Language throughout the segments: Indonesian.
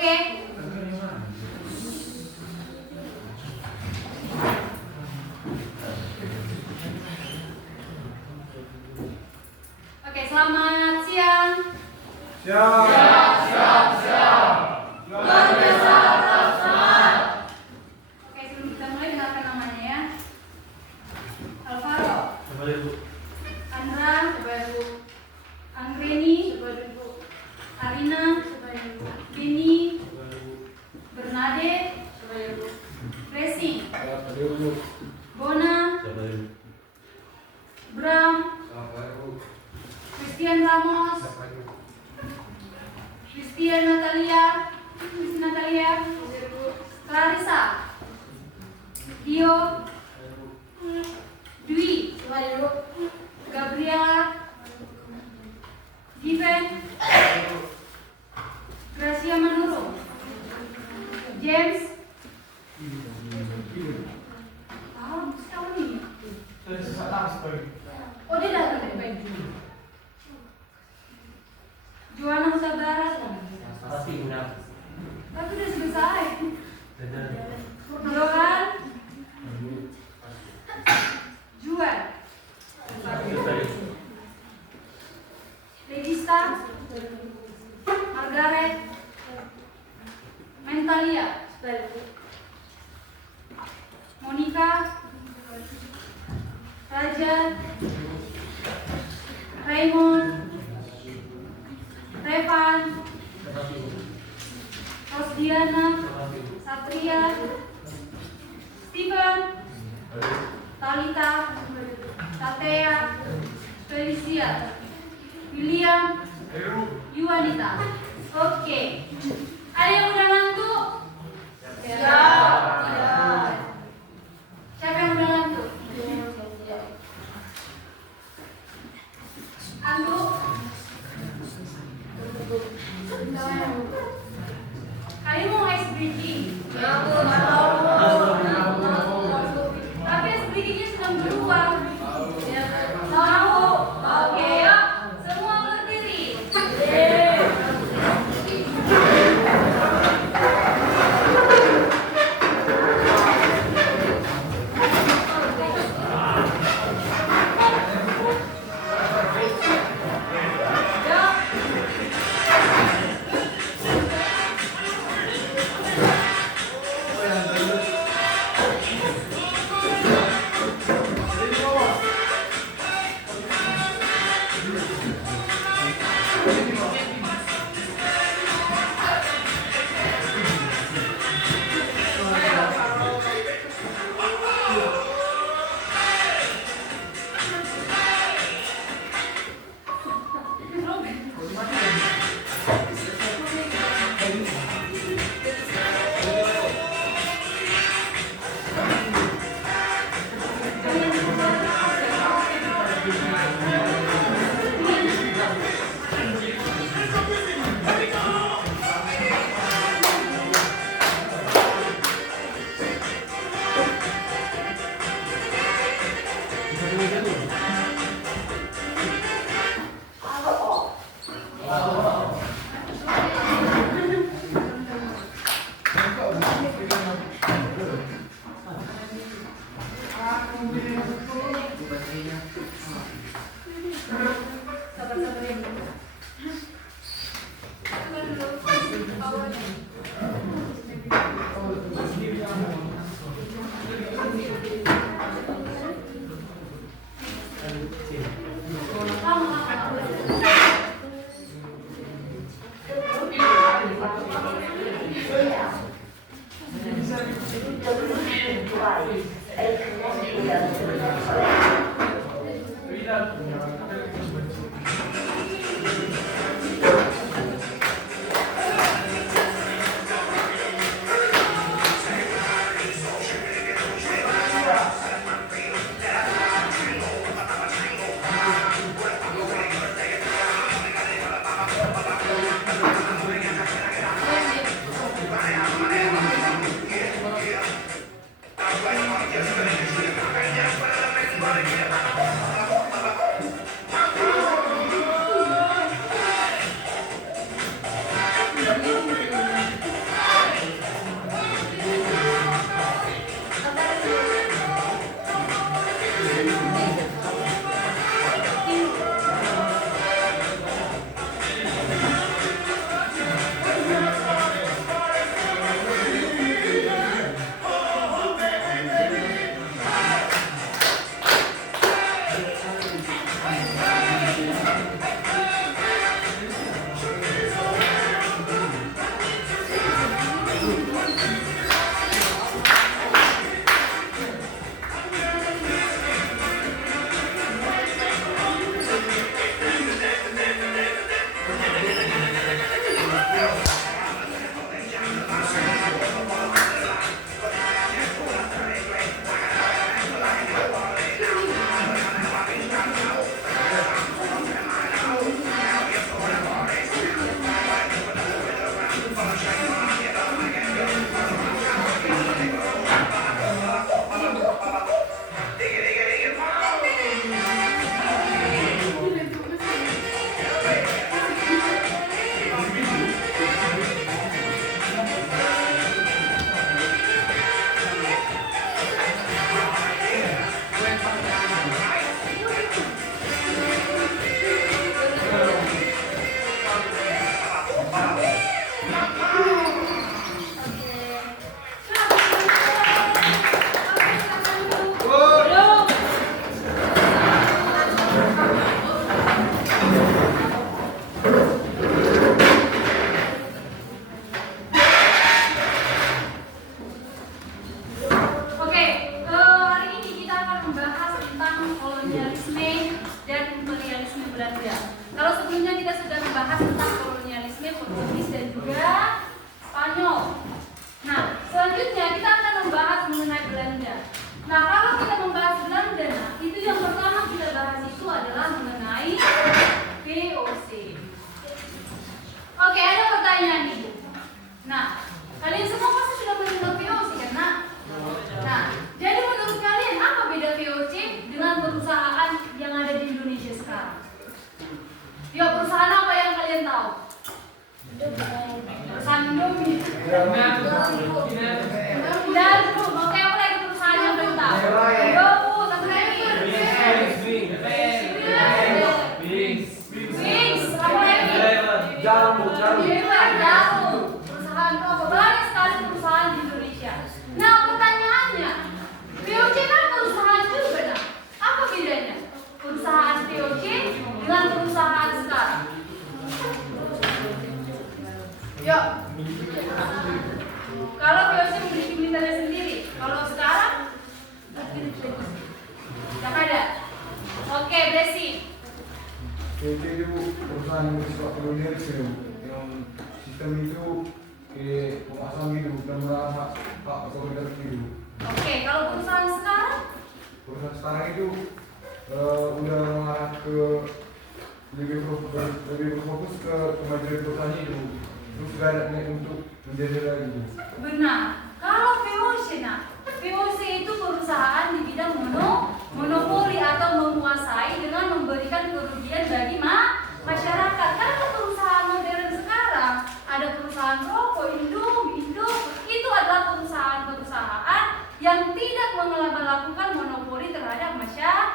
Oke. Oke, selamat siang. Siap. Luar biasa, tetap semangat. Oke, sebelum kita mulai dengarkan namanya ya. Alvaro, Andra, Anggreni, Arina, Dini, Bernadette, Blessing, Bona, Bram, Christian Ramos, Christian Natalia, Clarissa, Dio, Dwi, Gabriela, Given, Gracia Manuro, James, oh dia datang baik. Juana Huta Barat, tapi udah selesai. Johan, Juan, Regista, Margaret, Mentalia, Monica, Raja, Raymond, Revan, Rosdiana, Satria, Steven, Talita, Tatea, Felicia, William, Yuanita. Oke. Ada yang udah ngantuk? Siap. Siapa yang udah ngantuk? Antuk? Kalian mau ice breaking? Tapi ice breakingnya sedang beruang. Mau? Oke, yuk. Semua berdiri. Kalau sebelumnya kita sudah membahas tentang kolonialisme Portugis dan juga Spanyol. Nah, selanjutnya kita akan membahas mengenai Belanda. Nah, kalau kita membahas Belanda, itu yang pertama kita bahas itu adalah mengenai VOC. Oke, ada pertanyaan nih. Nah, kalian semua pasti sudah mendengar VOC kan, Nak? Nah, jadi menurut kalian apa beda VOC dengan perusahaan yang ada di Indonesia sekarang? Yuk, perusahaan apa yang kalian tahu? Perusahaan Indomie. Dan oke, apa lagi perusahaan yang kalian tahu? Yo, satu lagi. Wings, apa lagi? Jarum. Perusahaan apa? Banyak sekali perusahaan di Indonesia. Nah, pertanyaannya, VOC kan perusahaan juga, nah. Apa bedanya? Perusahaan VOC dengan perusahaan sekarang. Yuk. Kalau VOC memiliki militernya sendiri, kalau sekarang tidak ada. Oke, Besi. VOC itu perusahaan yang bersifat kolonial yang sistem itu penguasaan gitu dan merasa hak otoriter gitu. Oke, kalau perusahaan sekarang? Perusahaan sekarang itu udah mengarah ke lebih berfokus ke kemajuan perusahaan itu, terus gak ada niat untuk menjajah gitu. Benar. Kalau VOC, VOC itu perusahaan di bidang monopoli atau menguasai dengan memberikan kerugian bagi masyarakat. Karena perusahaan modern sekarang ada perusahaan rokok, Indomie, itu adalah perusahaan-perusahaan yang tidak melakukan monopoli terhadap masyarakat.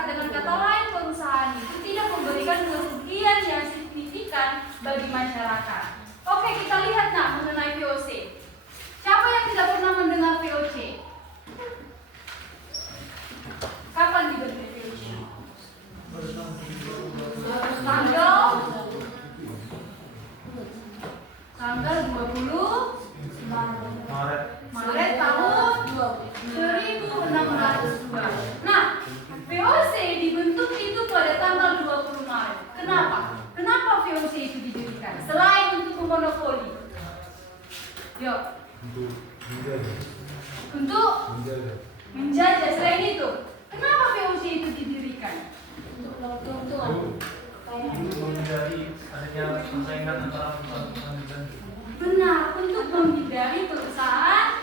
Dengan kata lain, perusahaan itu tidak memberikan kerugian yang signifikan bagi masyarakat. Oke, kita lihat mengenai VOC. Siapa yang tidak pernah mendengar VOC? Kapan dibentuk VOC? Tanggal 20 Maret tahun 1602. Nah, VOC dibentuk itu pada tanggal 20 Maret. Kenapa? Kenapa VOC itu didirikan? Selain untuk memonopoli. Yuk. Untuk menjajah. Selain itu, kenapa VOC itu didirikan? Untuk menghindari adanya persaingan antara perusahaan. Benar, untuk menghindari perusahaan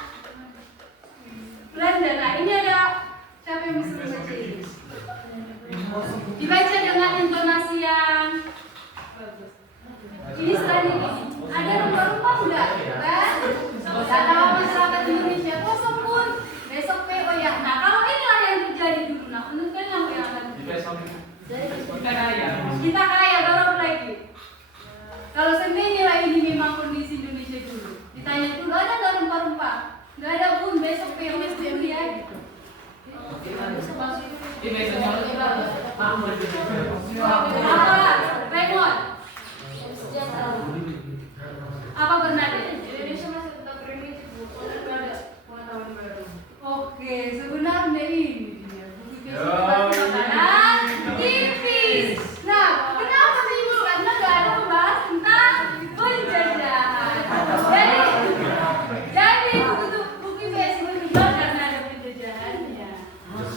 Belanda. Nah, ini ada siapa yang bisa membaca ini? Dibaca dengan intonasi yang bagus. Ini selain ini ada rupa-rupa enggak? Kan? Data masyarakat Indonesia kosong pun besok PO ya. Nah, kalau inilah yang terjadi dulu. Nah, menurut kalian apa yang akan kita kaya baru apa lagi? Kalau seminilah ini memang kondisi Indonesia dulu. Ditanya dulu ada nggak rupa-rupa? Nggak ada pun, besok POS dulu ya. Apa? Raymond? Apa Bernadette? Indonesia masih tetap primitif, Bu. Tidak ada pengetahuan baru. Oke, sebenarnya ini dia. Makanan tipis. Nah, kenapa timbul? Karena nggak ada membahas tentang penjajahan. Jadi buku PS menjual karena ada penjajahannya.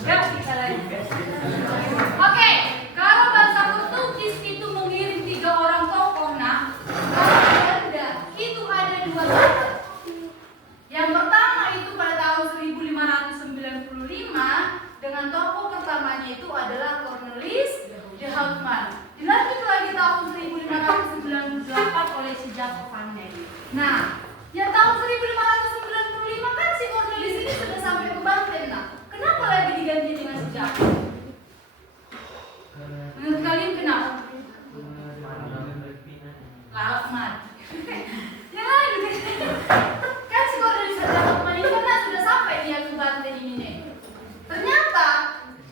Gak kita lanjut. Oke, kalau bangsa Portugis itu mengirim 3 orang tokoh, Belanda itu ada 2 tokoh. Yang pertama itu pada tahun 1595 dengan tokoh pertamanya itu adalah Cornelis de Houtman. Dilanjut lagi tahun 1598 oleh si Jacob van Dijk. Nah, ya tahun 1595 kan si Cornelis ini sudah sampai ke Banten. Nah, kenapa lagi diganti dengan si Jacob? Menurut kalian kenapa? Lakman. Ya kan si Cornelis de Houtman ini kan sudah sampai dia ke Banten ini nih. Ternyata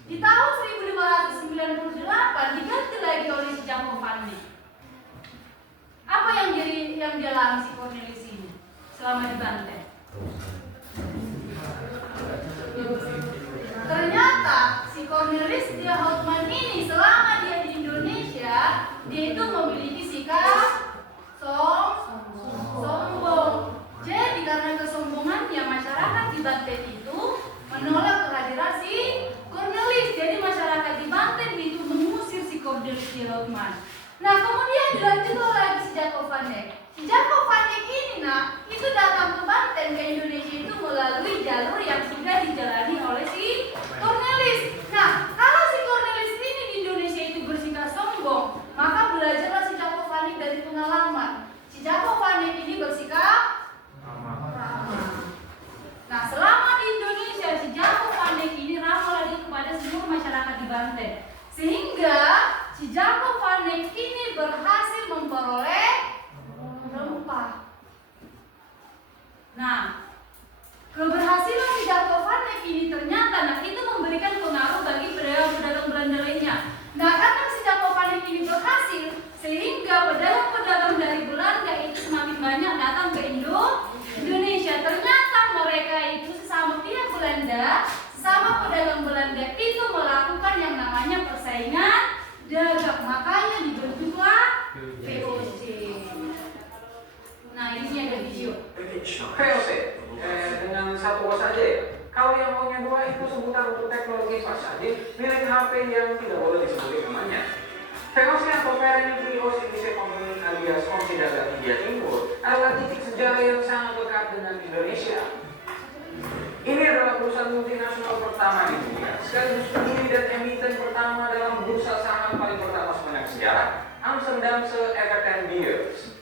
di tahun 1598 diganti lagi oleh Panik. Apa yang dia alami si Cornelius ini selama dibantai? Ternyata si Cornelius dia Houtman ini selama dia di Indonesia, dia itu memiliki sikap sombong. Jadi karena kesombongannya masyarakat di Banten itu menolak kehadiran si Cornelius. Jadi masyarakat di Banten itu mengusir si Cornelius di Houtman. Nah kemudian dilanjut lagi si Jacob van Dyk. Si Jacob van Dyk ini itu datang ke Banten ke Indonesia itu melalui jalur yang sudah dijalani oleh si Cornelius. Nah kalau si Cornelius ini di Indonesia itu bersikap sombong, maka belajarlah si Jacob van Dyk dari pengalaman. Si Jacob van Dyk ini bersikap ramah. Nah selama di Indonesia si Jacob van Dyk ini ramah lagi kepada seluruh masyarakat di Banten, sehingga si Jacob van Dyk ini berhasil memperoleh rempah. Nah, keberhasilan si Jacob van Dyk ini ternyata itu memberikan pengaruh bagi pedagang-pedagang Belanda lainnya. Nah, karena si Jacob van Dyk ini berhasil, sehingga pedagang-pedagang dari Belanda itu semakin banyak datang ke Indonesia. Ternyata mereka itu sesama pihak Belanda, sesama pedagang Belanda itu melakukan yang namanya persaingan dagang. Makanya dibentuklah VOC. Nah ini ada video. VOC dengan satu bos saja ya. Kalau yang maunya dua itu sebutan untuk teknologi pas saja, milik HP yang tidak boleh disebut namanya. VOC atau Parent Indonesia Company alias Komisi Dagang India Timur adalah titik sejarah yang sangat dekat dengan Indonesia. Ini adalah perusahaan multinasional pertama di dunia, sekaligus pendiri dan emiten pertama dalam bursa saham paling pertama sepanjang sejarah, Amsterdam se-ever 10 years.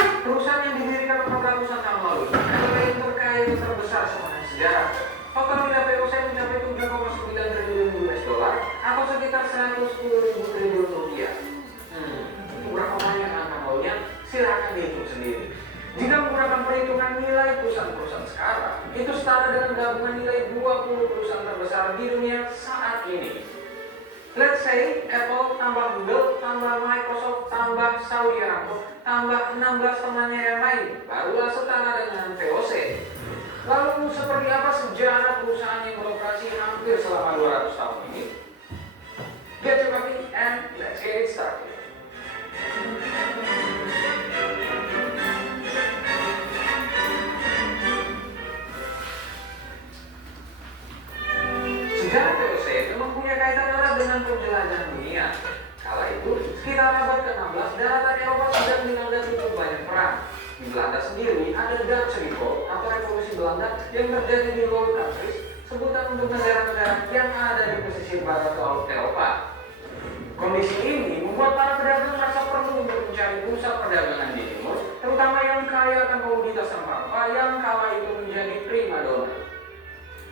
Perusahaan yang didirikan ratusan tahun lalu adalah yang terkaya dan terbesar sepanjang sejarah. Total nilai VOC mencapai 7,9 triliun US dollar atau sekitar 110.000 triliun rupiah. Itu berapa banyak angka maunya? Silakan dihitung sendiri. Jika menggunakan perhitungan nilai perusahaan-perusahaan sekarang, itu setara dengan gabungan nilai 20 perusahaan terbesar di dunia saat ini. Let's say Apple tambah Google, tambah Microsoft, tambah Saudi Aramco, tambah 16 temannya yang lain, barulah setara dengan VOC. Lalu seperti apa sejarah perusahaan yang beroperasi hampir selama 200 tahun ini? Get your coffee and let's get it started. Sejarah VOC memang punya kaitan erat dengan penjelajahan dunia. Kala itu, sekitar abad ke-16, daratan Eropa sedang dilanda cukup banyak perang. Di Belanda sendiri ada Dutch Revolt atau Revolusi Belanda yang terjadi di Low Countries, sebutan untuk negara-negara yang ada di pesisir barat laut Eropa. Kondisi ini membuat para pedagang merasa perlu untuk mencari pusat perdagangan di timur, terutama yang kaya akan komoditas rempah yang kala itu menjadi primadona.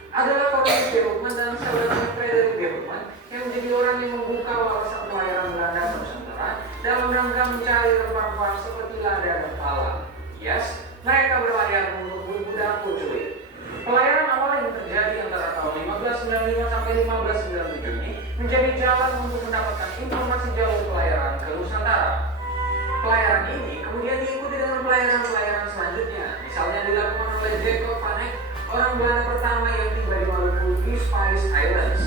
Adalah Cornelius de Houtman dan saudaranya Frederik de Houtman yang menjadi orang yang membuka wawasan pelayaran Belanda ke Nusantara dalam rangka mencari rempah-rempah seperti lada dan pala. Yes, mereka berlayar untuk bumbu dapur cuy. Pelayaran awal yang terjadi antara tahun 1595 sampai 1597 ini menjadi jalan untuk mendapatkan informasi jalur pelayaran ke Nusantara. Pelayaran ini kemudian diikuti dengan pelayaran-pelayaran selanjutnya, misalnya dilakukan oleh Jacob van Dyk, orang Belanda pertama yang tiba di Maluku di Spice Islands.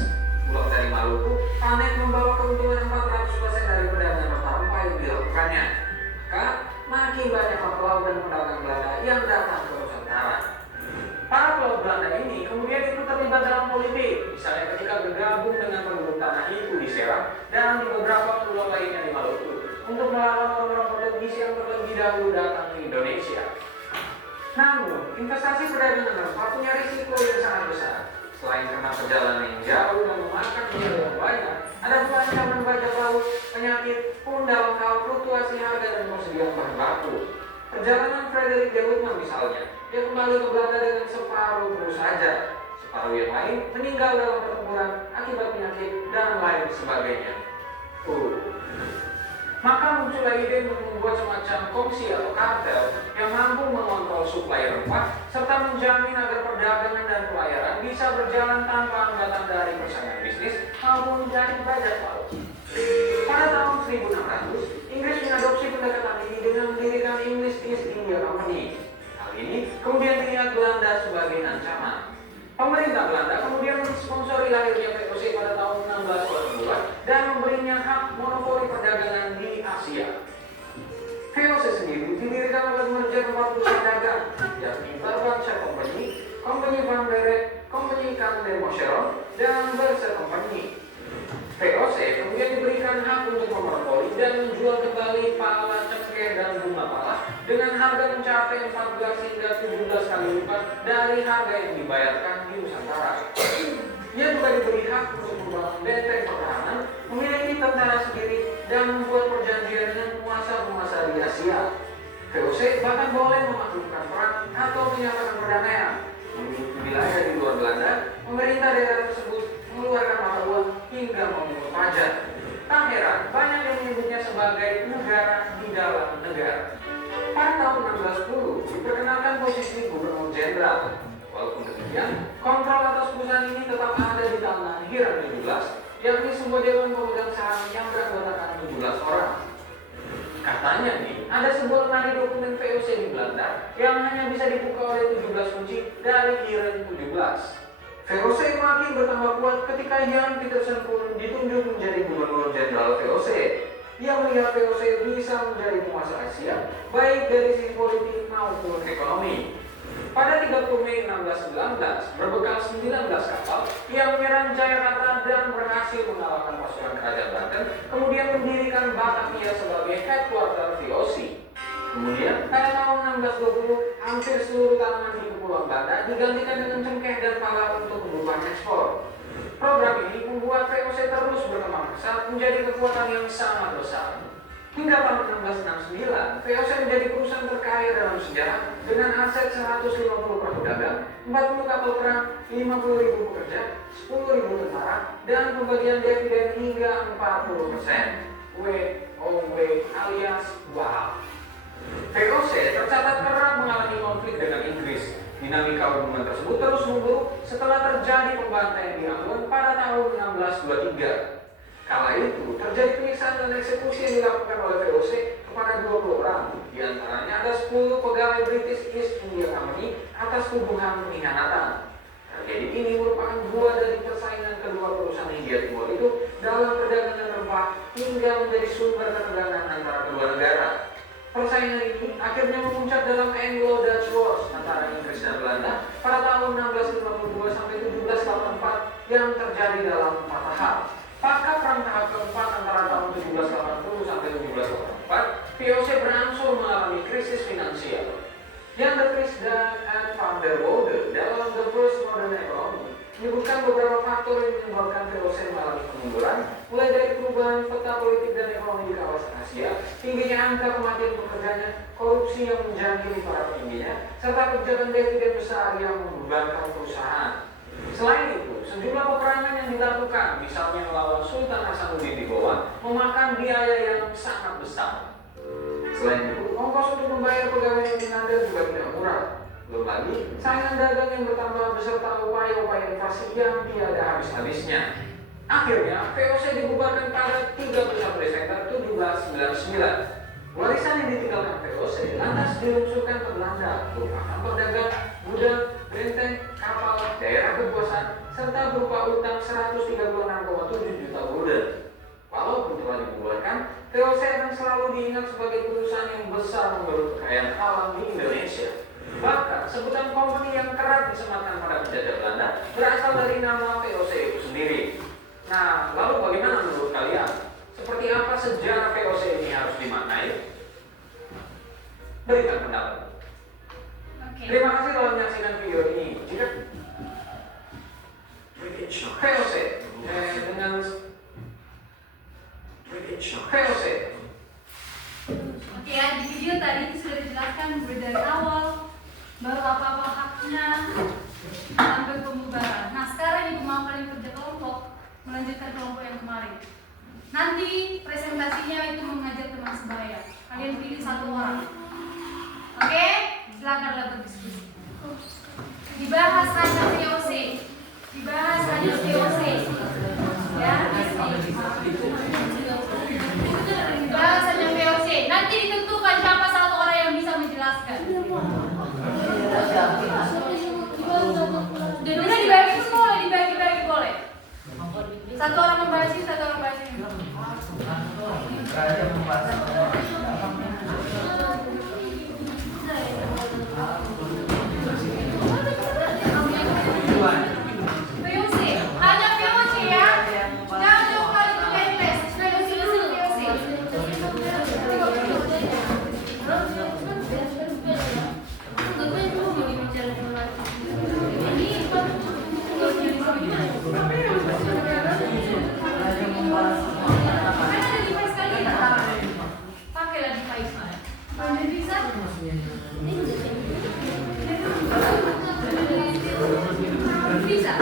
Pulang dari Maluku, Van Dyk membawa keuntungan 400% dari perdagangan rempah-rempah yang dilakukannya. Maka makin banyaklah pelaut dan pedagang Belanda yang datang ke Nusantara. Para pelaut Belanda ini kemudian ikut terlibat dalam politik, misalnya ketika bergabung dengan penduduk tanah itu di Serang dan di beberapa pulau lainnya di Maluku untuk melawan orang-orang Portugis yang terlebih dahulu datang ke Indonesia. Namun, investasi perdagangan rempah punya risiko yang sangat besar. Selain karena perjalanan yang jauh dan memakan biaya yang banyak, ada pula ancaman bajak laut, penyakit, pundak lokal, fluktuasi harga dan persediaan bahan baku. Perjalanan Frederik de Houtman misalnya, dia kembali ke Belanda dengan separuh kru saja. Separuh yang lain meninggal dalam pertempuran akibat penyakit dan lain sebagainya. Maka muncullah ide untuk membuat semacam komisi atau kartel yang mampu mengontrol suplai rempah serta menjamin agar perdagangan dan pelayaran bisa berjalan tanpa hambatan dari persaingan bisnis maupun dari bajak laut. Pada tahun 1902, British East India Company. Hal ini kemudian dilihat Belanda sebagai ancaman. Pemerintah Belanda kemudian mensponsori lahirnya VOC pada tahun 1682 dan memberinya hak monopoli perdagangan di Asia. VOC sendiri didirikan oleh merger 4 perusahaan dagang, yakni Barbacha Company, Company Van Beret, Company Canada Moscheron, dan Berkshire Company. VOC kemudian diberikan hak untuk memonopoli dan menjual kembali pala cengkeh dan bunga pala dengan harga mencapai 14 hingga 17 kali lipat dari harga yang dibayarkan di Nusantara. Ia juga diberi hak untuk membangun benteng pertahanan, memiliki tentara sendiri, dan membuat perjanjian dengan penguasa-penguasa di Asia. VOC bahkan boleh memaklumkan perang atau menyatakan perdamaian. Menurut wilayah di luar Belanda, pemerintah daerah tersebut mengeluarkan mata uang hingga memungut pajak. Tak heran, banyak yang menyebutnya sebagai negara di dalam negara. Pada tahun 1610, diperkenalkan posisi gubernur jenderal. Walaupun demikian, kontrol atas perusahaan ini tetap ada di tangan Hiram 17, yakni sebuah dewan pemegang saham yang beranggotakan 17 orang. Katanya nih, ada sebuah lemari dokumen VOC di Belanda yang hanya bisa dibuka oleh 17 kunci dari Hiram 17. VOC makin bertambah kuat ketika Jan Pietersen pun ditunjuk menjadi gubernur jenderal VOC. Ia melihat VOC bisa menjadi penguasa Asia, baik dari sisi politik maupun ekonomi. Pada 30 Mei 1619, berbekal 19 kapal, ia menyerang Jayakarta dan berhasil mengalahkan pasukan kerajaan Banten, kemudian mendirikan Batavia sebagai headquarter VOC. Kemudian, pada tahun 1620, hampir seluruh tanaman di Kepulauan Banda digantikan dengan cengkeh dan pala untuk kebutuhan ekspor. Program ini membuat VOC terus berkembang pesat menjadi kekuatan yang sangat besar. Hingga tahun 1669, VOC menjadi perusahaan terkaya dalam sejarah dengan aset 150 perahu dagang, 40 kapal perang, 50.000 pekerja, 10.000 tentara, dan pembagian dividen hingga 40%. WOW alias wow. VOC tercatat kerap mengalami konflik dengan Inggris. Dinamika hubungan tersebut terus memburuk setelah terjadi pembantaian di Ambon pada tahun 1623. Kala itu terjadi penyiksaan dan eksekusi yang dilakukan oleh VOC kepada 20 orang. Di antaranya ada 10 pegawai British East India Company atas tuduhan pengkhianatan. Tragedi ini merupakan buah dari persaingan kedua perusahaan India Timur itu dalam perdagangan rempah hingga menjadi sumber ketegangan antara kedua negara. Persaingan ini akhirnya memuncak dalam Anglo-Dutch Wars antara Inggris dan Belanda pada tahun 1652 sampai 1784 yang terjadi dalam 4 tahap. Pasca perang tahap keempat antara tahun 1780 sampai 1784, VOC berangsur mengalami krisis finansial. Jan de Vries dan Ed van der Woude dalam The First Modern Economy menyebutkan beberapa faktor yang menyebabkan VOC mengalami kemunduran, mulai dari perubahan peta politik dan ekonomi di kawasan Asia, tingginya angka kematian pekerjanya, korupsi yang menjangkiti para petingginya, serta kebijakan dividen besar yang membebankan perusahaan. Selain itu, sejumlah peperangan yang dilakukan, misalnya melawan Sultan Hasanuddin di Goa, memakan biaya yang sangat besar. Selain itu, ongkos untuk membayar pegawai yang mengandar juga tidak murah. Belum lagi, saingan dagang yang bertambah beserta upaya-upaya invasi yang tiada habis-habisnya. Akhirnya, VOC dibubarkan pada 31 Desember 1799. Warisan yang ditinggalkan VOC lantas dilungsurkan ke Belanda berupa kantor dagang, gudang, benteng, kapal, daerah kekuasaan, serta berupa utang 136,7 juta gulden. Walaupun telah dibubarkan, VOC akan selalu diingat sebagai perusahaan yang besar menurut kekayaan alam di Indonesia. Bahkan, sebutan company yang kerap disematkan pada penjajah Belanda berasal dari nama VOC itu sendiri. Nah, lalu bagaimana menurut kalian? Seperti apa sejarah VOC ini harus dimaknai? Berikan pendapat. Terima kasih telah menyaksikan video ini. Jika VOC dengan VOC. Oke ya, di video tadi itu sudah dijelaskan dari awal baru apa-apa haknya sampai pembubaran. Nah sekarang ibu mau kalian kerja kelompok, melanjutkan kelompok yang kemarin. Nanti presentasinya itu mengajar teman sebaya. Kalian pilih 1 orang. Oke, silakanlah berdiskusi. Dibahas hanya VOC. Dibahas hanya VOC. Ya, dibahas hanya VOC. Nanti ditentukan siapa 1 orang yang bisa menjadi Raja membahas VOC, hanya VOC ya. Jangan jauh kali ke English. VOC dulu VOC. Kan ada device kali ya. Pakailah device. Kalau bisa. Bisa.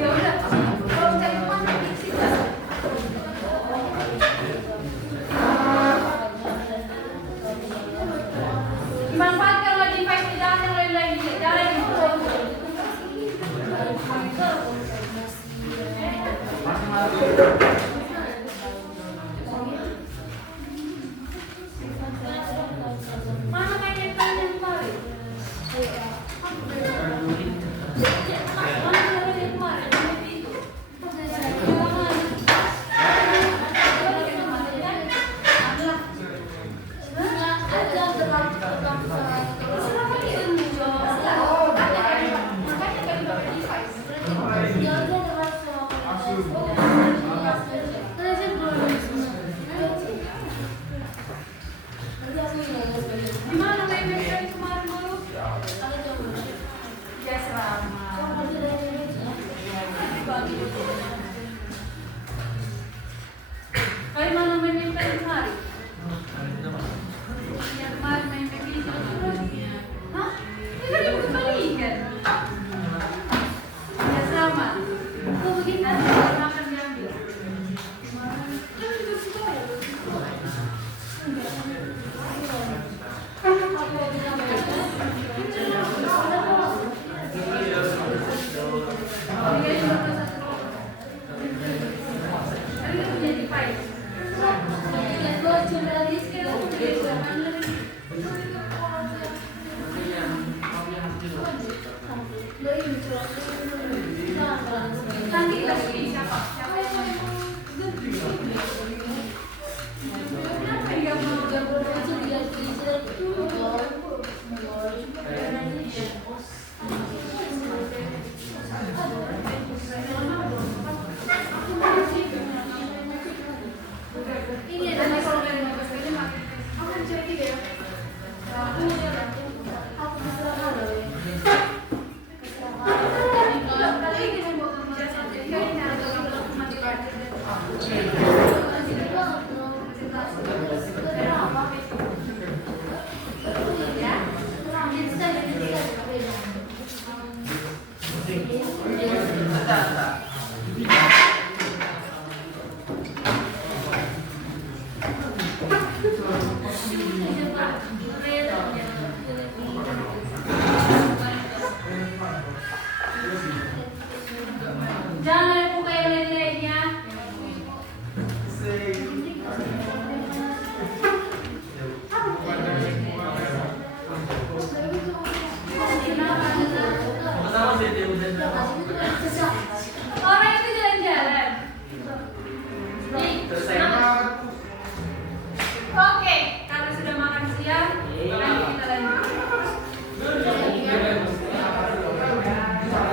Ya udah. Kalau cari kontak di situ. Dimanfaatkanlah device di jalan yang lain-lain. Jangan di mana main handphone yang kemarin? Gimana main handphone kemarin dulu? Ya selama. Dari mana main handphone kemarin? Yang kemarin main handphone. Hah? Ini kan ibu kembalikan. Ya sama. Kok begitu? Makan diambil. Nanti kita pilih siapa? Siapa yang kenapa dia mau ini ada masalah dari bagus ini makin. Aku mencari dia. Aku jangan buka yang lain-lainnya. Orang itu jalan-jalan. Oke, karena sudah makan siang, nanti kita lanjut.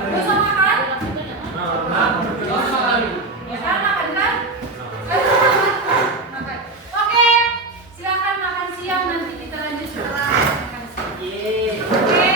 Bisa makan? Ya kan makan kan? Makan. Oke, silakan makan siang, nanti kita lanjut setelah makan siang. Oke.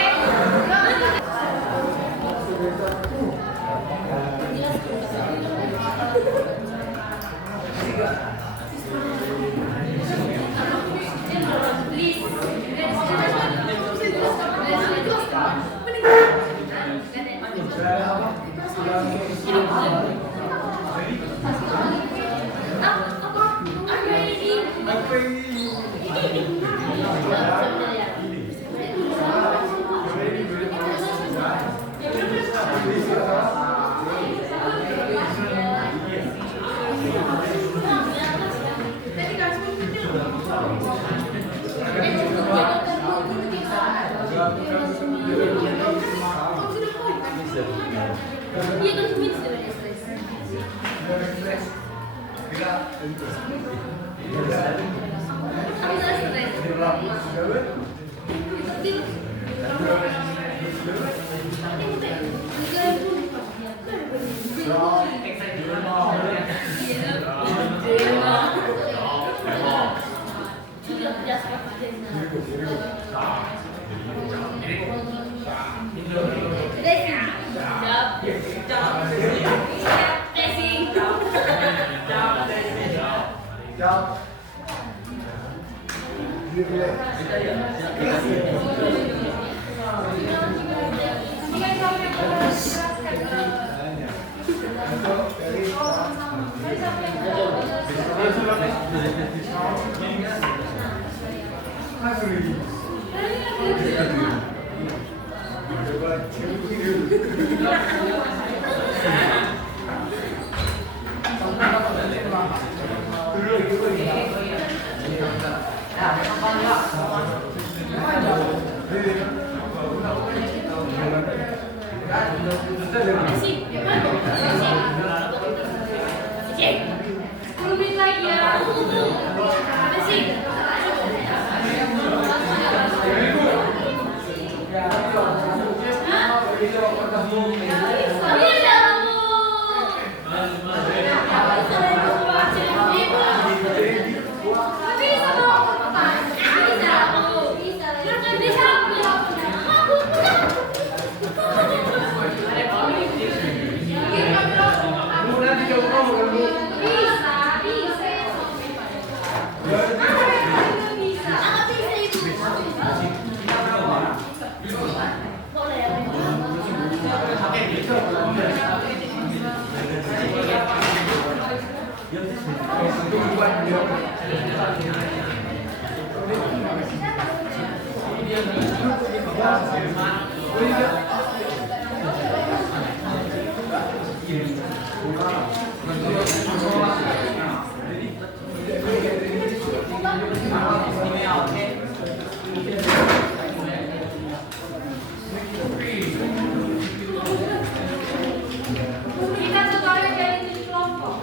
Kita tutorial dari 7 kelompok.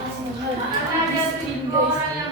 Ada 3 orang yang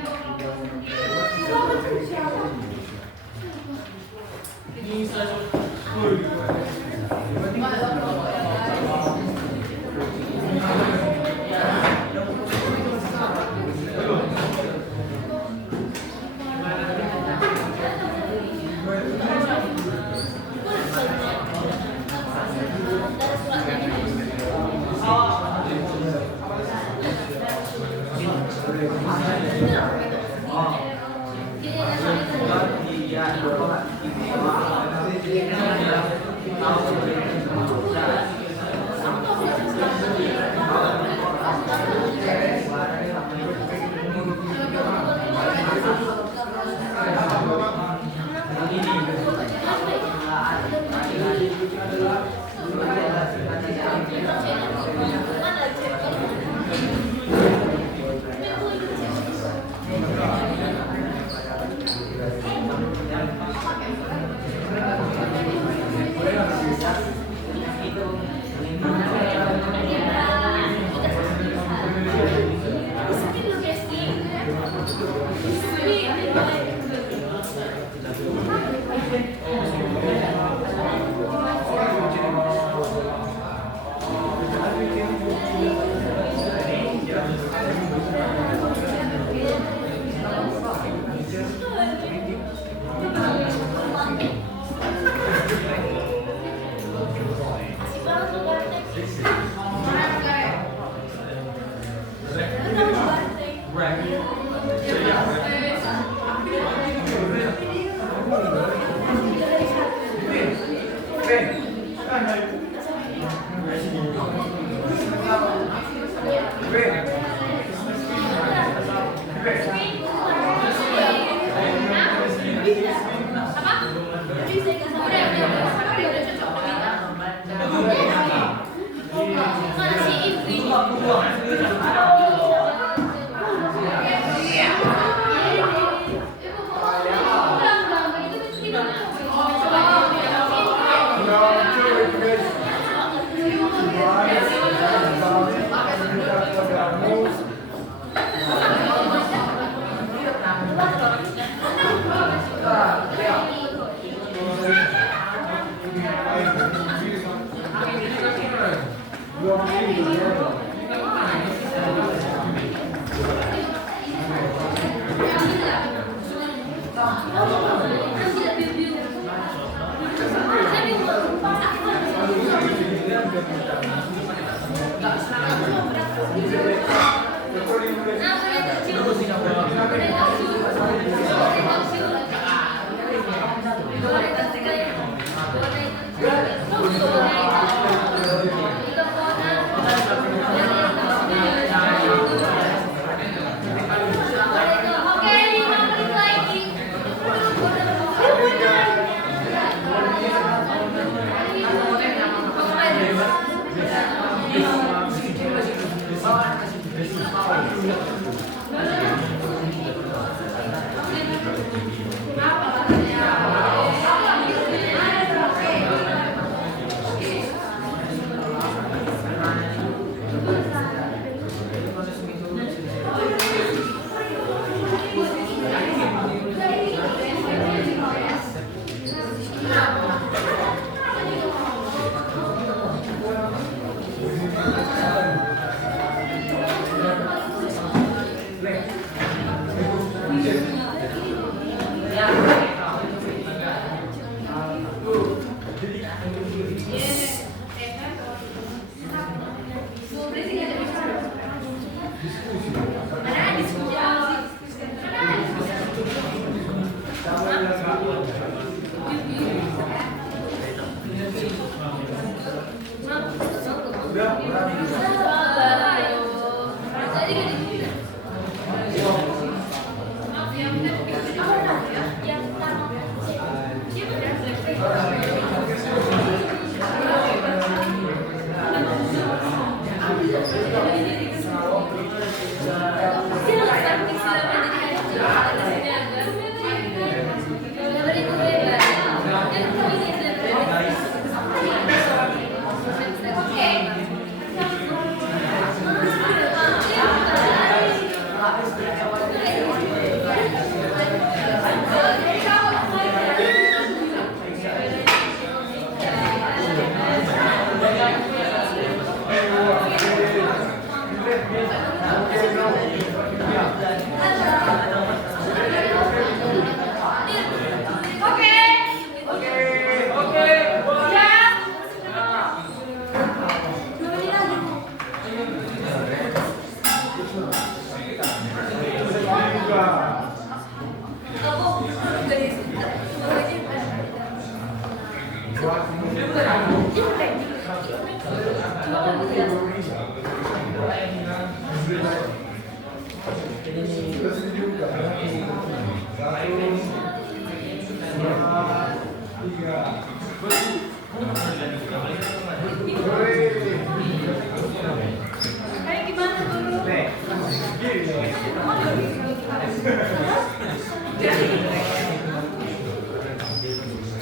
Kayak gimana dulu?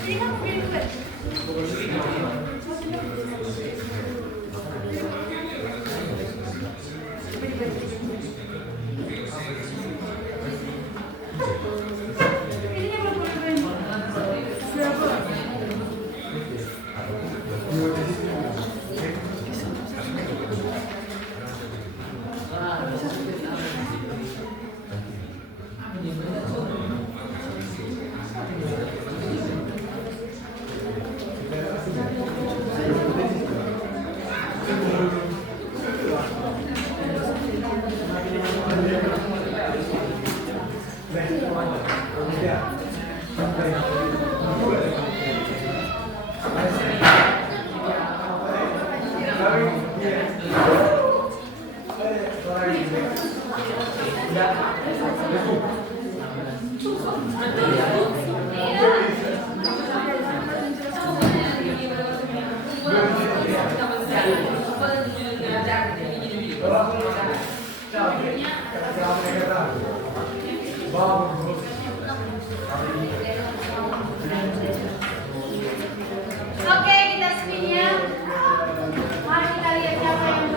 Ini kan mungkin juga. Ini yang berapa? Oke, kita spin ya. Mari kita lihat siapa yang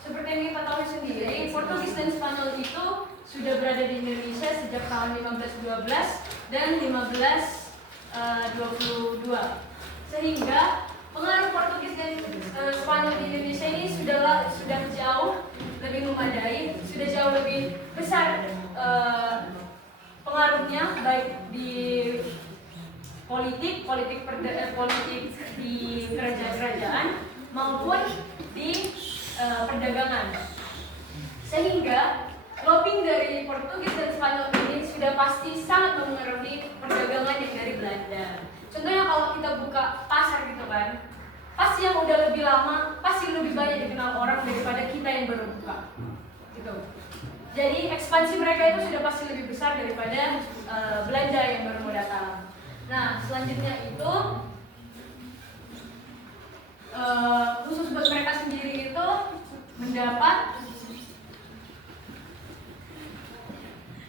Seperti yang kita tahu sendiri, Portugis dan Spanyol itu sudah berada di Indonesia sejak tahun 1512 dan 1522. Sehingga pengaruh Portugis dan Spanyol di Indonesia ini sudah jauh lebih memadai, sudah jauh lebih besar pengaruhnya, baik di politik di kerajaan-kerajaan maupun di perdagangan. Sehingga lobbying dari Portugis dan Spanyol ini sudah pasti sangat mempengaruhi perdagangan yang dari Belanda. Contohnya kalau kita buka pasar gitu kan, pasti yang udah lebih lama pasti lebih banyak dikenal orang daripada kita yang baru buka gitu. Jadi ekspansi mereka itu sudah pasti lebih besar daripada Belanda yang baru mau datang. Nah selanjutnya itu khusus buat mereka sendiri itu mendapat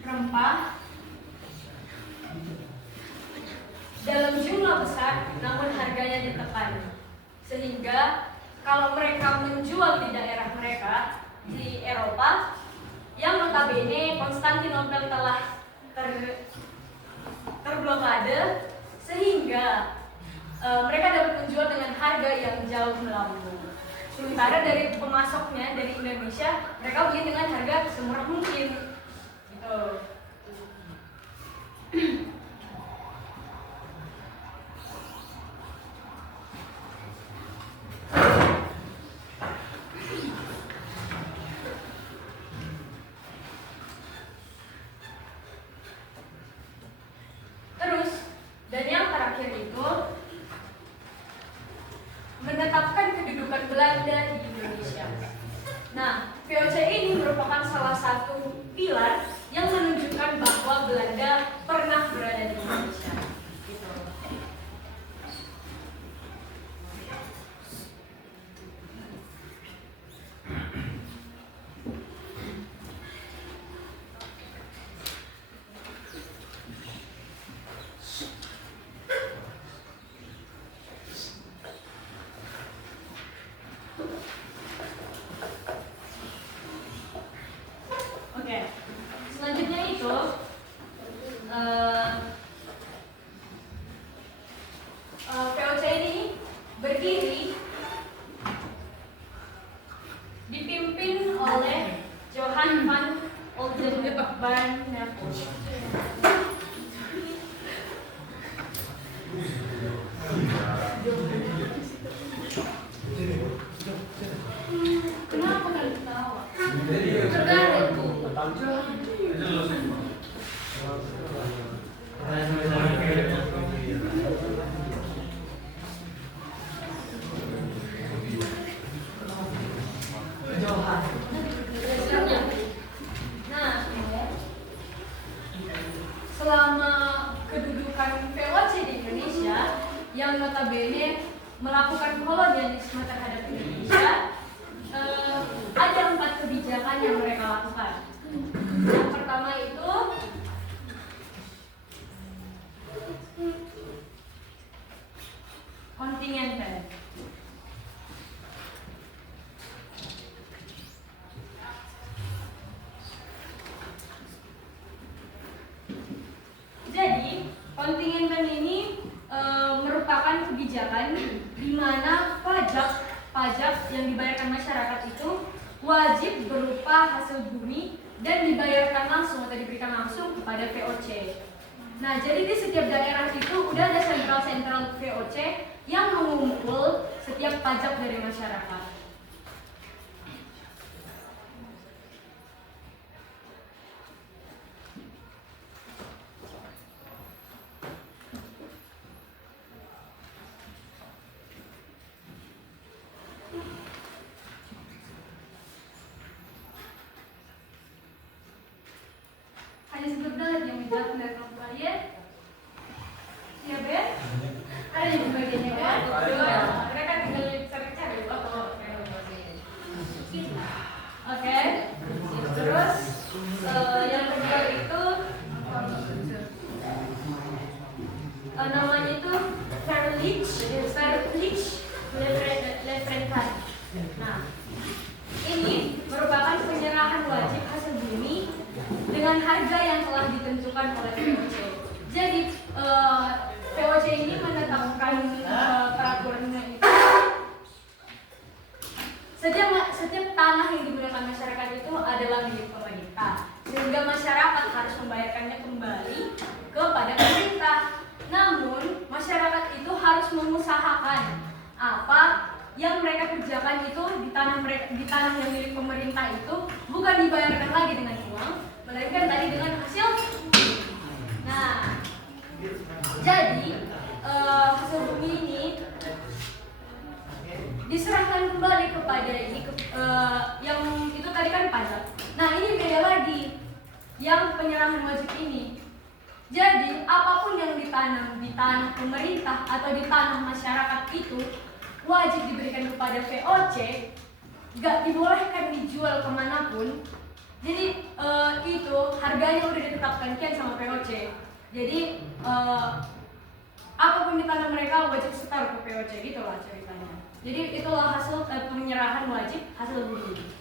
rempah dalam jumlah besar, namun harganya ditekan. Sehingga kalau mereka menjual di daerah mereka di Eropa, yang notabene Konstantinopel telah terblokade, sehingga mereka dapat menjual dengan harga yang jauh melambung. Sementara dari pemasoknya dari Indonesia, mereka beli dengan harga semurah mungkin. Gitu. Dan yang terakhir itu menetapkan kedudukan Belanda di Indonesia. Nah, VOC ini merupakan salah satu pilar yang menunjukkan bahwa Belanda pernah berada di Indonesia. Gitu. Selanjutnya itu VOC ini berdiri dipimpin oleh Johan van Oldenbarneveldt. Kenapa kalian ketawa? Nah, selama kedudukan VOC di Indonesia yang notabene melakukan kolonialisme terhadap Indonesia, ada 4 kebijakan yang mereka lakukan. Yang pertama itu kontingenten. Jadi kontingenten ini merupakan kebijakan di mana pajak yang dibayarkan masyarakat itu wajib berupa hasil bumi dan dibayarkan langsung atau diberikan langsung kepada VOC. Nah, jadi di setiap daerah itu udah ada sentral VOC yang mengumpul setiap pajak dari masyarakat. Hanya sebentar yang menjawab dari kalian. Ya, Ben? Ada yang bagiannya kan? Mereka tinggal cari-cari. Oke. Terus yang kedua itu namanya itu Verlicht Levrenkan. Nah, ini merupakan penyerahan wajib hasil bumi dengan harga yang telah ditentukan oleh VOC. Jadi VOC ini menetapkan peraturannya itu setiap tanah yang digunakan masyarakat itu adalah milik pemerintah, sehingga masyarakat harus membayarkannya kembali kepada pemerintah. Namun masyarakat itu harus mengusahakan apa yang mereka kerjakan itu di tanah yang milik pemerintah itu bukan dibayarkan lagi dengan uang, melainkan tadi dengan hasil. Nah, jadi hasil bumi ini diserahkan kembali kepada yang itu tadi kan pajak. Nah, ini beda lagi yang penyerahan wajib ini. Jadi apapun yang ditanam di tanah pemerintah atau di tanah masyarakat itu wajib diberikan kepada VOC, gak dibolehkan dijual kemanapun. Jadi itu harganya udah ditetapkan kian sama VOC. Jadi apapun di tanah mereka wajib setor ke VOC, gitulah ceritanya. Jadi itulah hasil penyerahan wajib hasil bumi.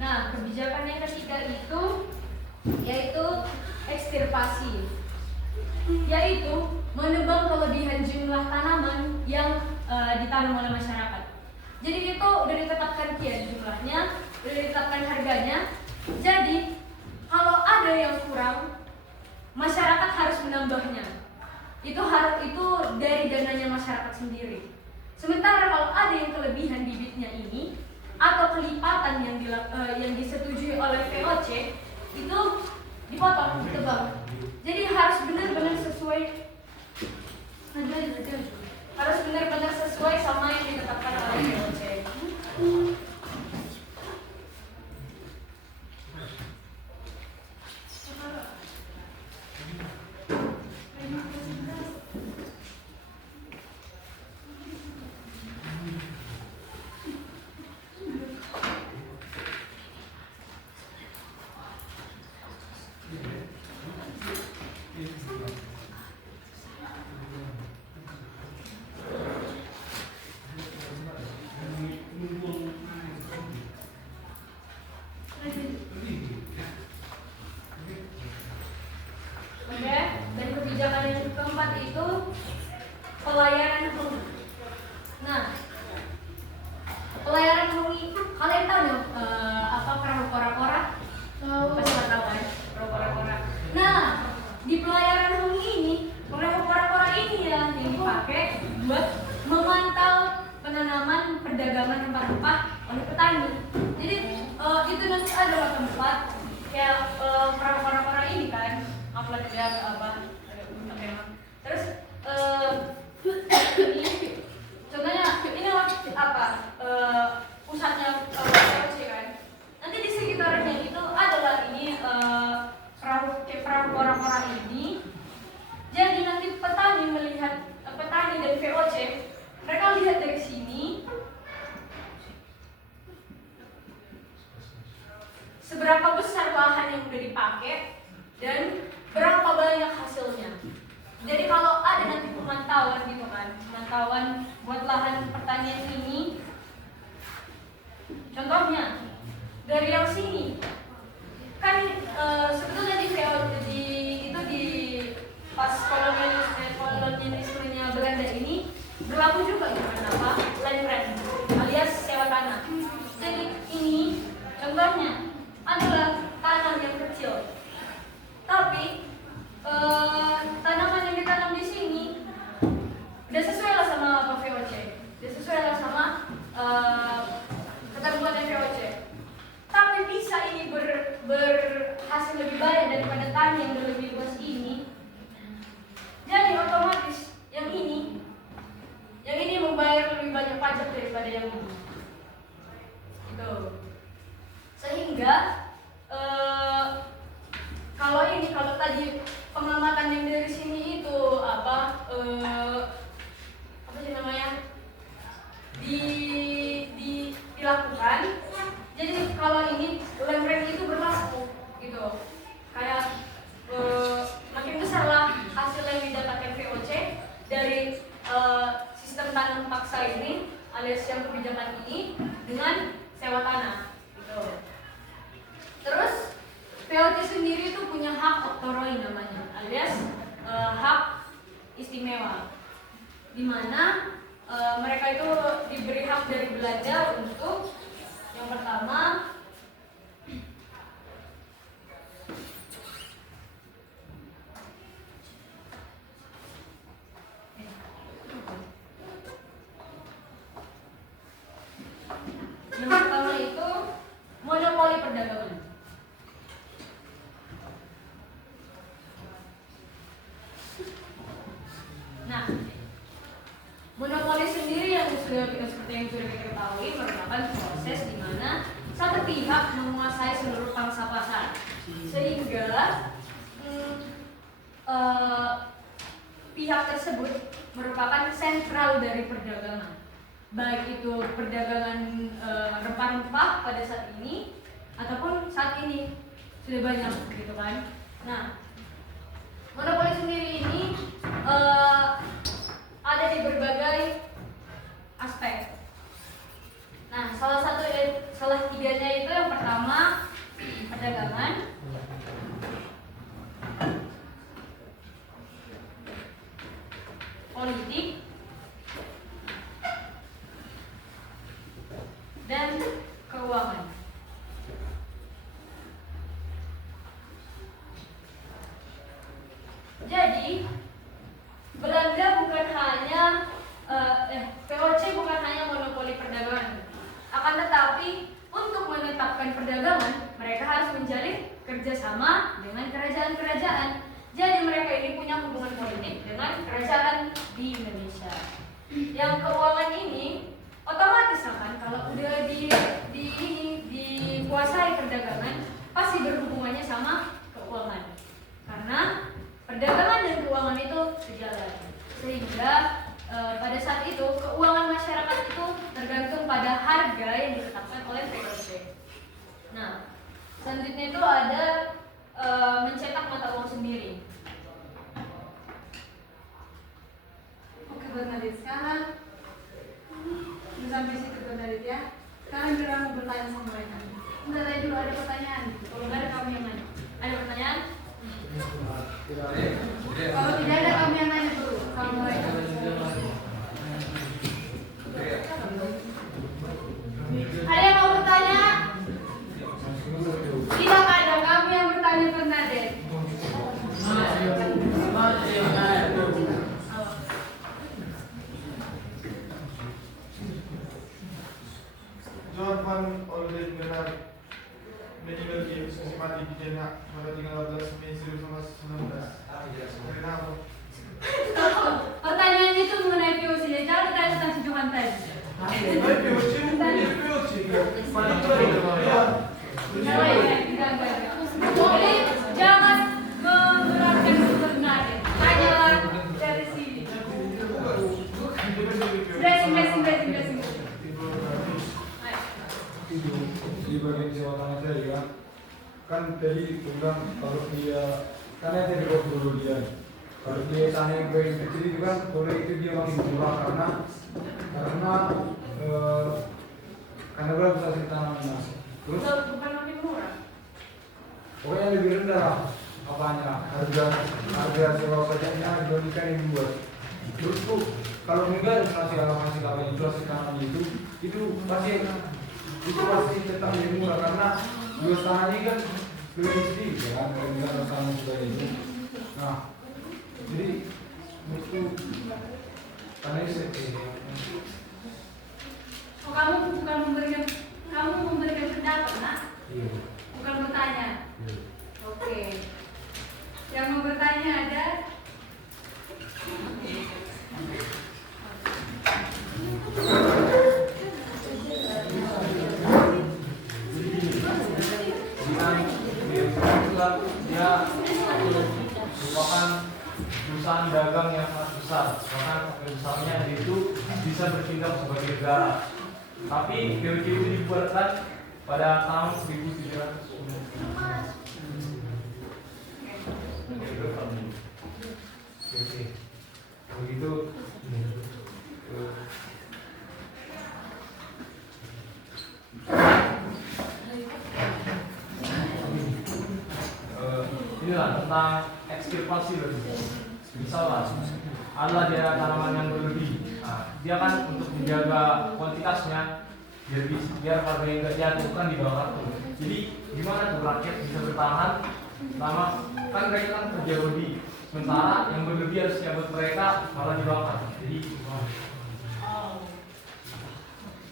Nah, kebijakan yang ketiga itu yaitu ekstirpasi, yaitu menebang kelebihan jumlah tanaman yang ditanam oleh masyarakat. Jadi itu udah ditetapkan kian jumlahnya, udah ditetapkan harganya. Jadi kalau ada yang kurang, masyarakat harus menambahnya. Itu dari dananya masyarakat sendiri. Sementara kalau ada yang kelebihan bibitnya ini atau kelipatan yang disetujui oleh VOC itu dipotong, ditebang. Jadi harus benar-benar sesuai sama yang ditetapkan oleh VOC. Dan kebijakan yang keempat itu pelayaran huni. Nah, pelayaran huni, kalian tahu dong apa perahu kora-kora? Pasti nggak tahu kan perahu kora-kora. Nah, di pelayaran huni ini perahu kora-kora ini yang dipakai buat memantau penanaman perdagangan rempah-rempah oleh petani. Jadi itu nanti adalah tempat kayak perahu kora-kora ini kan, upload ya apa memang. Terus ini contohnya ini apa pusatnya VOC kan. Nanti di sekitarnya itu adalah ini perahu kora-kora ini. Jadi nanti petani melihat petani dan VOC, mereka lihat dari sini seberapa besar lahan yang udah dipakai dan berapa banyak hasilnya. Jadi kalau ada nanti pemantauan gitu kan, pemantauan buat lahan pertanian ini, contohnya dari yang sini kan sebetulnya di pas kolonialismenya Belanda ini berlaku juga gitu kan, apa land rent alias sewa tanah. Jadi ini contohnya adalah tanah yang kecil, tapi tanaman yang ditanam di sini udah sesuai lah sama apa VOC, udah sesuai lah sama ketentuan VOC. Tapi bisa ini berhasil lebih banyak daripada tanah yang lebih luas ini. Jadi otomatis yang ini membayar lebih banyak pajak daripada yang ini. Gitu. Sehingga kalau tadi pengamatan yang dari sini itu apa sih namanya dilakukan. Jadi kalau ini lem rem itu berlaku gitu, kayak makin besar lah hasil yang didapatkan VOC dari sistem tanam paksa ini alias yang kebijakan ini dengan sewa tanah gitu. Terus VOC sendiri itu punya hak oktoroi namanya alias hak istimewa, di mana mereka itu diberi hak dari Belanda untuk yang pertama itu monopoli perdagangan. Nah, monopoli sendiri yang seperti yang sudah kita ketahui merupakan proses di mana satu pihak menguasai seluruh pangsa pasar, sehingga pihak tersebut merupakan sentral dari perdagangan, baik itu perdagangan rempah-rempah pada saat ini ataupun saat ini sudah banyak gitu kan. Nah, monopoli sendiri ini ada di berbagai aspek. Nah, salah tiganya itu yang pertama perdagangan, politik, dan keuangan. Jadi Belanda bukan hanya VOC bukan hanya monopoli perdagangan, akan tetapi untuk menetapkan perdagangan mereka harus menjalin kerjasama dengan kerajaan-kerajaan. Jadi mereka ini punya hubungan politik dengan kerajaan di Indonesia. Yang keuangan ini otomatis kan kalau udah dikuasai perdagangan pasti berhubungannya sama keuangan, karena perdagangan dan keuangan itu sejalan, sehingga pada saat itu keuangan masyarakat itu tergantung pada harga yang ditetapkan oleh VOC. Nah, selanjutnya itu ada mencetak mata uang sendiri. Oke Bernadette, sekarang sampai situ Bernadette ya. Sekarang kita mau bertanya sama mereka. Enggak, tadi dulu ada pertanyaan. Kalau nggak ada kamu yang nanya. Ada pertanyaan? Kalau tidak ada kamu yang nanya dulu sama mereka. Ada yang mau bertanya? Tidak ada, kamu yang bertanya Bernadette. John van Olden benar meninggal di eksekusi mati di Den Haag pada 13 Mei 1919. Karena apa? Pertanyaan itu mengenai VOC. Jangan ditanya tentang si Johan tadi. Jadi jangan menggerakkan Bernadette. Tanyalah dari sini. Dressing. Di bagian sewa tanah saya ya, kan tadi bilang kalau dia karena tadi dulu dia kalau dia tanah yang bagian kecil itu kan boleh itu dia makin murah karena berapa hasil tanamnya. Terus bukan makin murah. pokoknya lebih rendah apanya harga sewa pajaknya dibandingkan yang dibuat. Terus tuh kalau enggak hasil apa itu hasil tanamnya itu pasti tetap lebih murah karena luas tanahnya kan lebih sedikit ya kan dengan tanah sebagai itu. Nah, jadi itu tanah Oh, kamu memberikan pendapat, nak? iya. Bukan bertanya. Iya. Oke. Yang mau bertanya ada? kan dia merupakan perusahaan dagang yang sangat besar, bahkan besarnya itu bisa bertindak sebagai negara. Tapi GWC itu dibuatkan pada tahun 1710. Oke. Begitu. Inilah tentang ekstirpasi berarti. Misalnya adalah daerah tanaman yang berlebih. Nah, dia kan untuk menjaga kuantitasnya biar harga yang tidak jatuh kan dibakar tuh. Jadi gimana tuh rakyat bisa bertahan selama kan mereka kan kerja lebih, sementara yang berlebih harusnya buat mereka malah dibakar. Jadi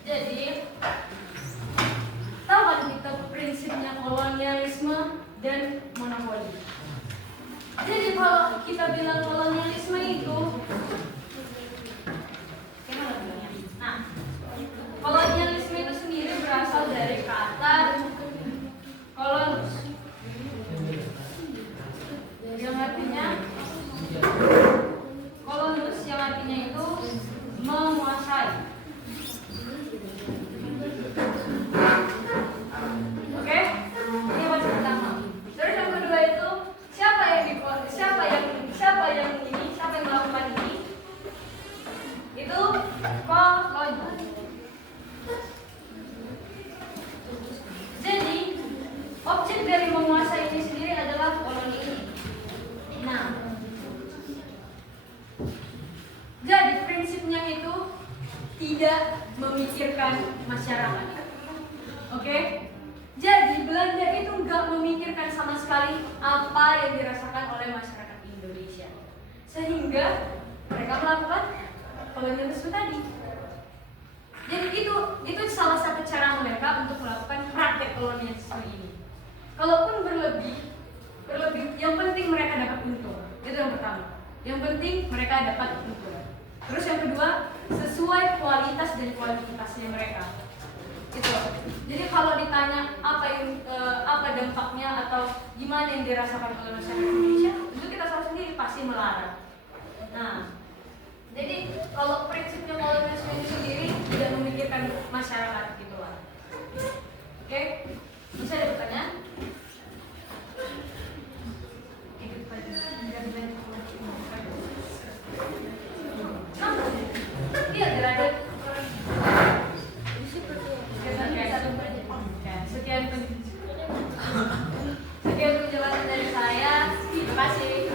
Jadi tahu kan kita prinsipnya kolonialisme dan monopoli. Jadi kalau kita bilang kolonialisme itu gimana bilangnya? Nah, kolonialisme itu sendiri berasal dari kata kolonus, yang artinya kolonus yang artinya itu menguasai. Oke, ini yang pertama. Terus yang kedua itu siapa yang melakukan ini? Itu koloni. Jadi objek dari menguasai ini sendiri adalah koloni ini. Nah, jadi prinsipnya itu tidak memikirkan masyarakat. Oke? Jadi Belanda itu nggak memikirkan sama sekali apa yang dirasakan oleh masyarakat Indonesia, sehingga mereka melakukan kolonialisme tadi. Jadi itu salah satu cara mereka untuk melakukan praktek kolonialisme ini. Kalaupun berlebih, yang penting mereka dapat untung. Itu yang pertama. Yang penting mereka dapat untung. Terus yang kedua, sesuai kualitas dan kualifikasinya mereka. Gitu. Jadi kalau ditanya apa dampaknya atau gimana yang dirasakan oleh masyarakat Indonesia, itu kita tahu sendiri pasti melarang. Nah, jadi kalau prinsipnya kolonialisme ini sendiri tidak memikirkan masyarakat gitu lah. Oke, bisa ada pertanyaan? Iya, ada. Sekian penjelasan dari saya. Terima kasih.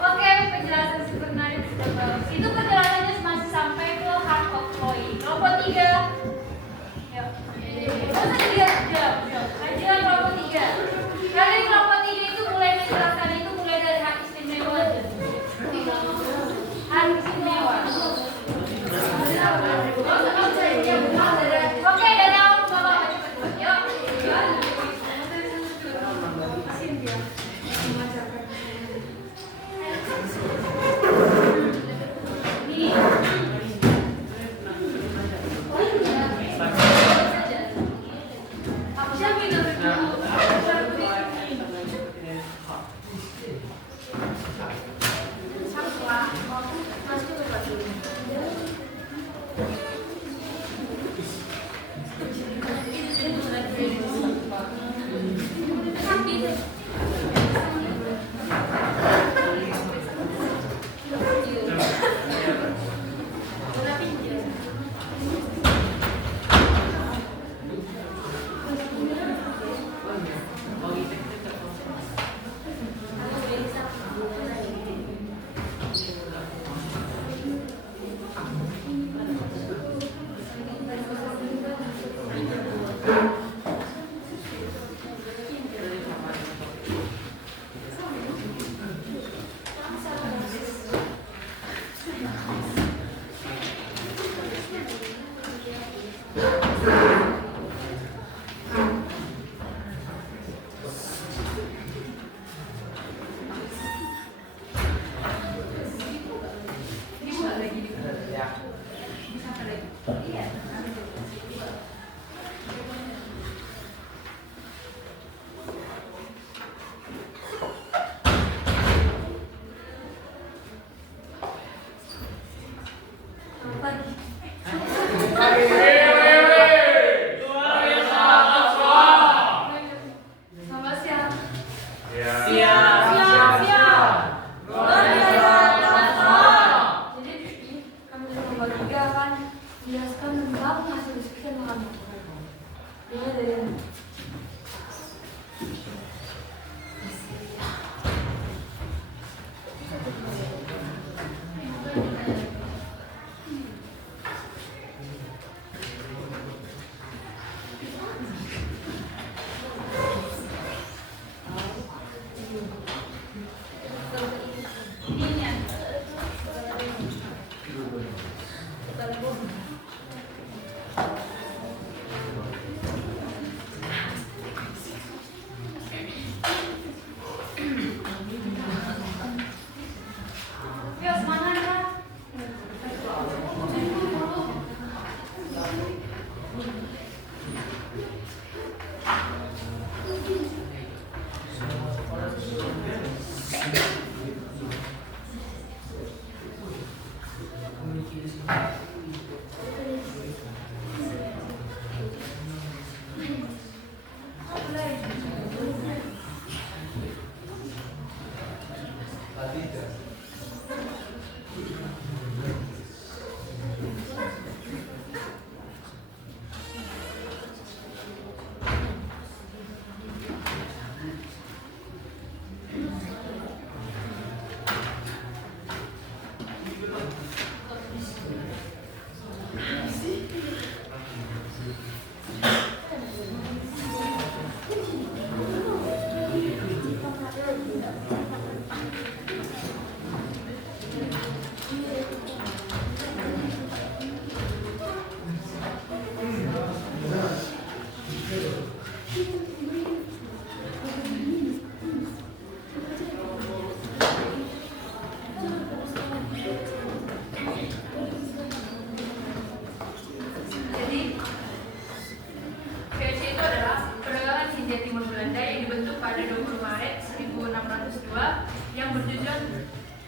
Oke, penjelasan sebenarnya itu penjelasannya masih sampai ke hard of Chloe. Kelompok 3. Yuk. Aja kelompok 3. Kali kelompok 3 itu mulai menjelaskan itu mulai dari hak istimewa. Hak istimewa. Oke, dari awal bawa cepet. Yuk.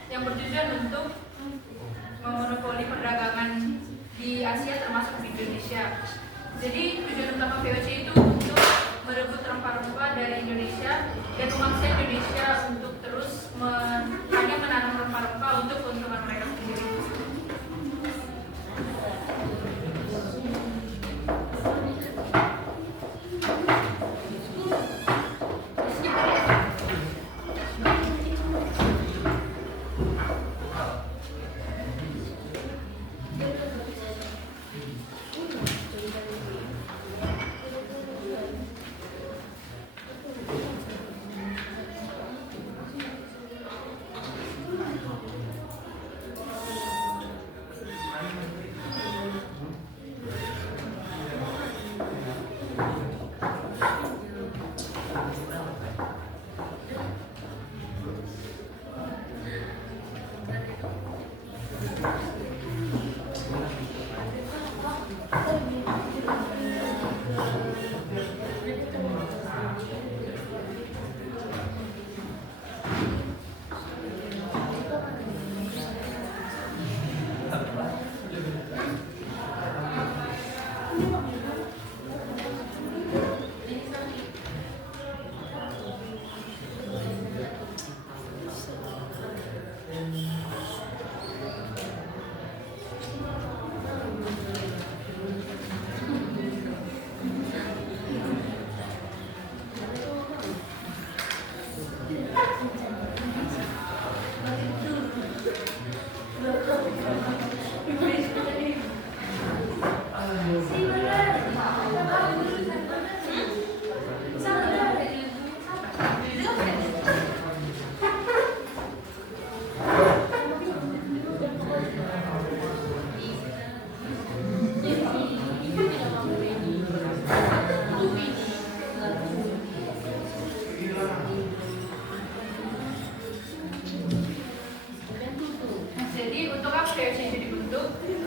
yang bertujuan untuk memonopoli perdagangan di Asia termasuk di Indonesia. Jadi tujuan utama VOC itu untuk merebut rempah-rempah dari Indonesia dan memaksa Indonesia untuk terus hanya menanam rempah-rempah untuk keuntungan mereka sendiri.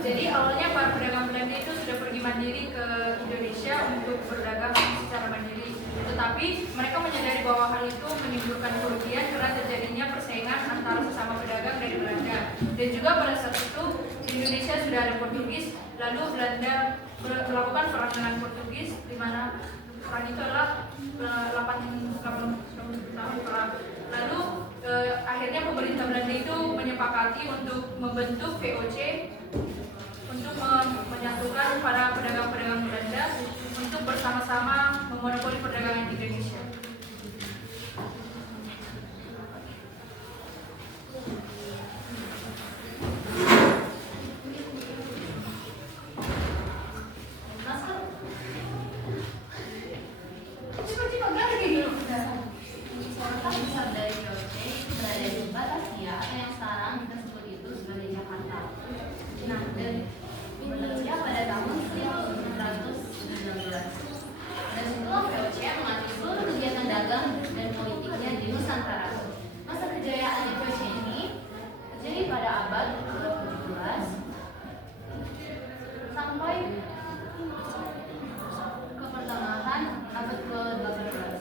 Jadi awalnya para pedagang Belanda itu sudah pergi mandiri ke Indonesia untuk berdagang secara mandiri. Tetapi mereka menyadari bahwa hal itu menimbulkan kerugian karena terjadinya persaingan antara sesama pedagang dari Belanda. Dan juga pada saat itu di Indonesia sudah ada Portugis, lalu Belanda melakukan perang dengan Portugis, di mana perang itu adalah 8 tahun perang. Lalu akhirnya pemerintah Belanda itu menyepakati untuk membentuk VOC untuk menyatukan para pedagang-pedagang Belanda untuk bersama-sama sama-sama memonopoli perdagangan di Indonesia. Coba-coba ganti kayak gitu. Kota besar dari VOC itu berada di Batavia atau yang sekarang kita sebut itu sebagai Jakarta. Nah, dan bentuknya pada tahun 1919. Dan setelah VOC mengatur seluruh kegiatan dagang dan politiknya di Nusantara. Masa kejayaan VOC ini terjadi pada abad ke-12 sampai ke pertengahan abad ke-18.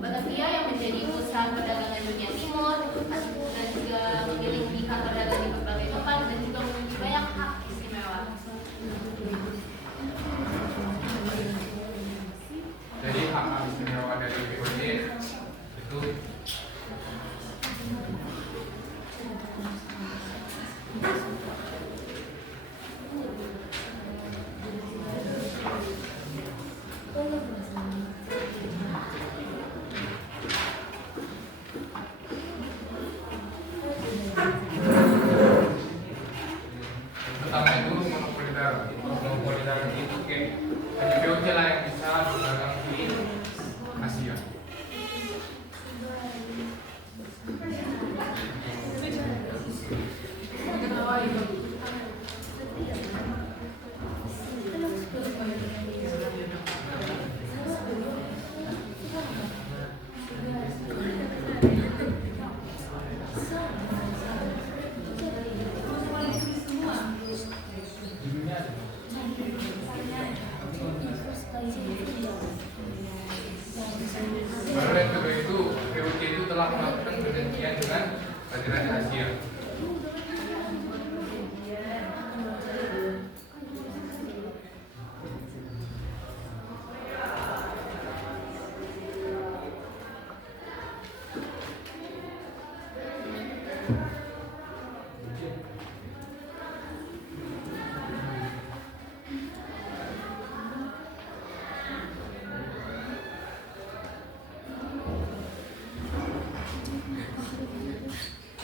Batavia yang menjadi pusat perdagangan dunia timur dan juga memiliki kantor dagang di berbagai tempat dan juga memiliki banyak hak istimewa. Jadi hak istimewa dari VOC itu pertama itu monopoli dagang itu kayak hanya VOC lah yang bisa berdagang di Asia. Baru yang kedua itu VOC itu telah melakukan perjanjian dengan Federasi Asia.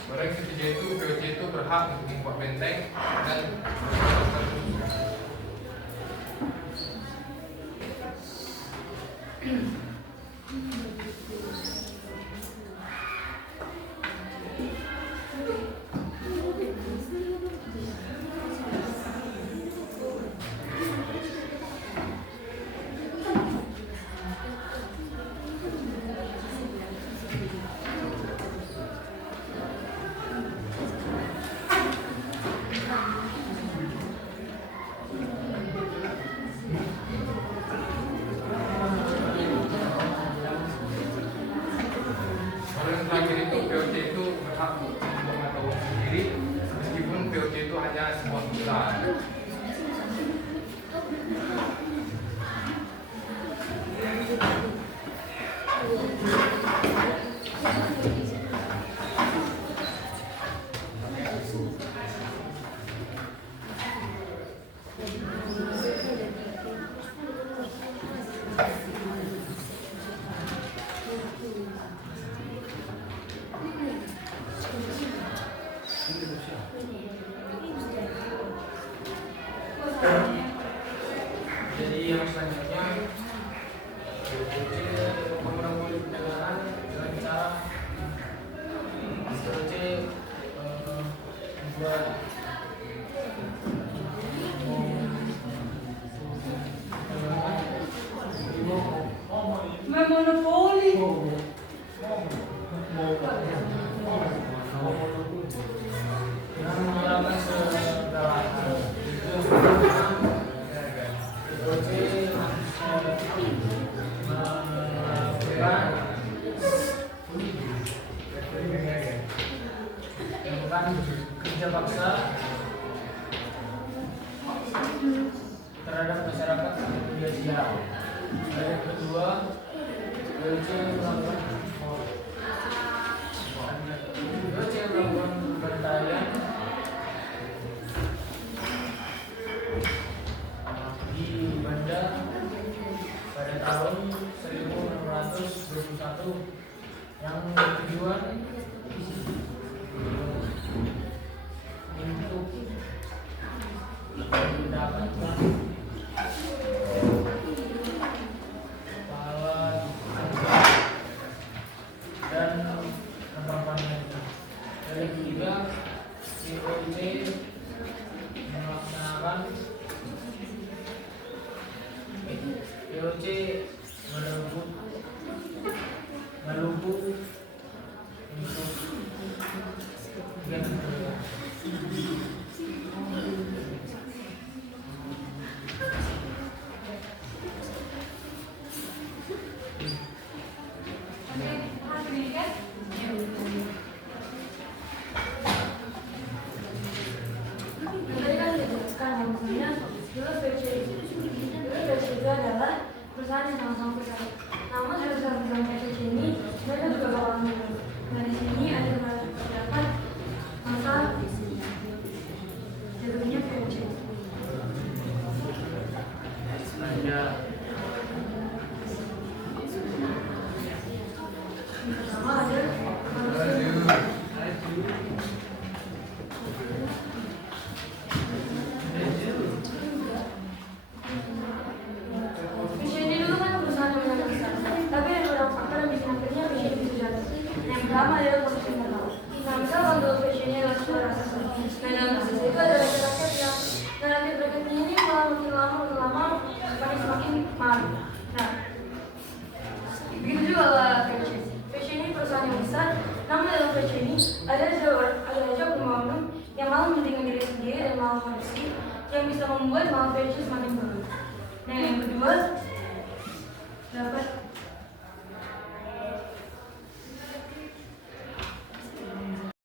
Baru yang ketiga itu VOC itu berhak untuk membuat benteng dan terakhir itu VOC itu berhak untuk membuat uang sendiri meskipun VOC itu hanya sebuah perusahaan. Jadi yang selanjutnya memonopoli perdagangan dengan cara VOC membuat Memonopoli. yang menggunakan segala terhadap masyarakat Indonesia. Dan yang kedua, VOC melakukan pemberdayaan di Banda pada tahun 1621 yang tujuan untuk mendapatkan pahala dan harapannya. Dari ketiga, VOC melaksanakan VOC meluput untuk kegiatan kerja. Tadi kan dijelaskan bahwasanya dulu VOC itu adalah perusahaan yang sama-sama besar. Namun dari perusahaan VOC ini mereka juga bakalan menurun. Nah di sini ada terdapat masa jatuhnya VOC. Pertama ada Vision ini dulu kan perusahaan yang sangat besar, tapi ada beberapa faktor yang bikin akhirnya Vision itu jatuh. Yang pertama adalah posisi internal. Nah, misal kalau Vision ini adalah sebuah raksasa, dan dalam raksasa itu ada rakyat yang naratif rakyatnya ini makin lama semakin malu. Nah, begitu juga lah Vision. Vision ini perusahaan yang besar, namun dalam Vision ini ada aja pembangun yang malah mementingkan diri sendiri dan malah korupsi yang bisa membuat malah Vision semakin buruk. Nah, yang kedua,